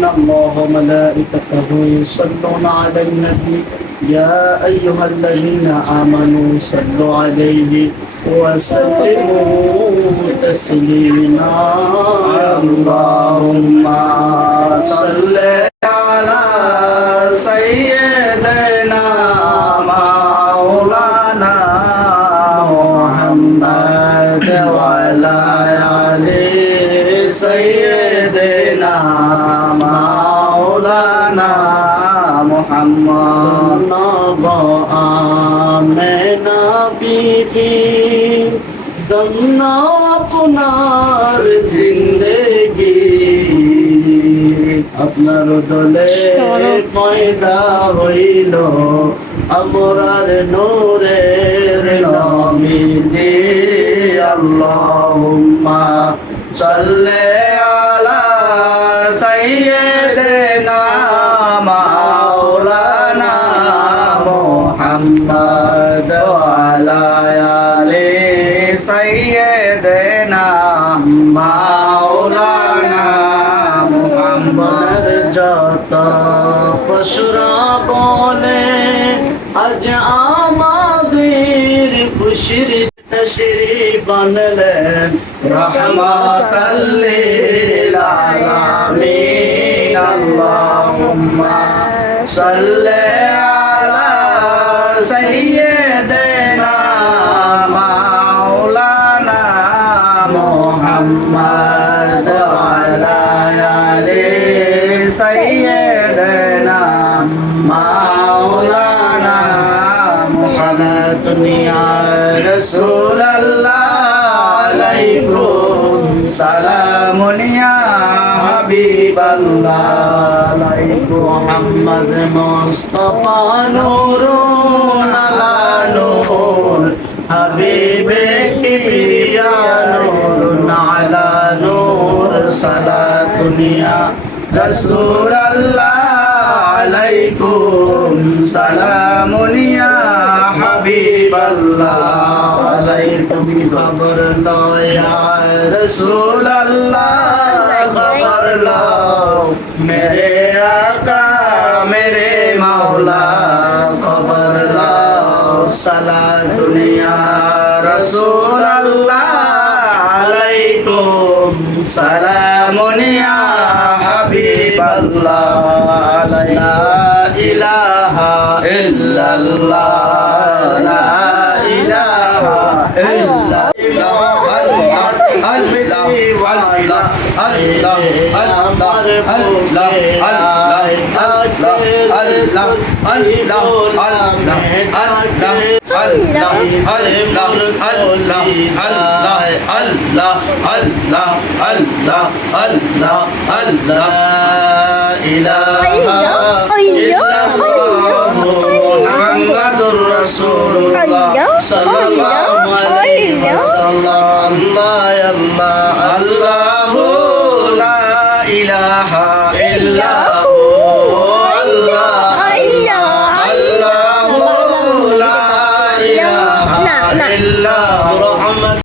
إن الله وملائكته يصلون على النبي يا أيها الذين آمنوا صلوا عليه وسلموا تسليما اللهم صل على سيدنا مولانا محمد وعلى آل سيدنا مولانا محمد آمنا বিবি দমনা আপনার জিন্দেগি আপনার দলে পয়দা হইল আমরার নূরের নামিনে আল্লাহুম্মা সাল্লি আলা সাইয়্যিদিনা মাওলানা মুহাম্মদ ওয়া আলা আলি সাইয়্যিদিনা মাওলানা মুহাম্মদ যত পশুরা বলে আজ আমাদের খুশির তশরিফ বানলেন রহমাতাল লিল আলামিন আল্লাহুম্মা সাল্লি আলা সাইয়্যিদিনা মাওলানা মুহাম্মদ ওয়া আলা আলি সাইয়্যিদিনা মাওলানা মুহাম্মদ ইয়া রাসূলুল্লাহ আলাইকুম সালামুন ইয়া হাবিবাল্লাহ আলাইকুম মুহাম্মদ মুস্তাফা নূরুন আলা নূর হাবিবে কিবরিয়া নূরুন আলা নূর সালাতুন ইয়া রাসূলুল্লাহ আলাইকুম সালামুন ইয়া হাবিবাল্লাহ আলাইকুম খবর লো ইয়া রাসূলুল্লাহ খবর লো মেরে আকা মেরে মাওলা খবর লো সালাতুন ইয়া রাসূলুল্লাহ আলাইকুম সালামুন ইয়া হাবিবাল্লাহ লা ইলাহা ইল্লাল্লাহ লা ইলাহা ইল্লাল্লাহ আল্লাহ আল্লাহ আল্লাহ আল্লাহ মুহাম্মাদুর রাসূলুল্লাহ সাল্লাল্লাহু আলাইহি ওয়াসাল্লাম আল্লাহু লা ইলাহা ইল্লা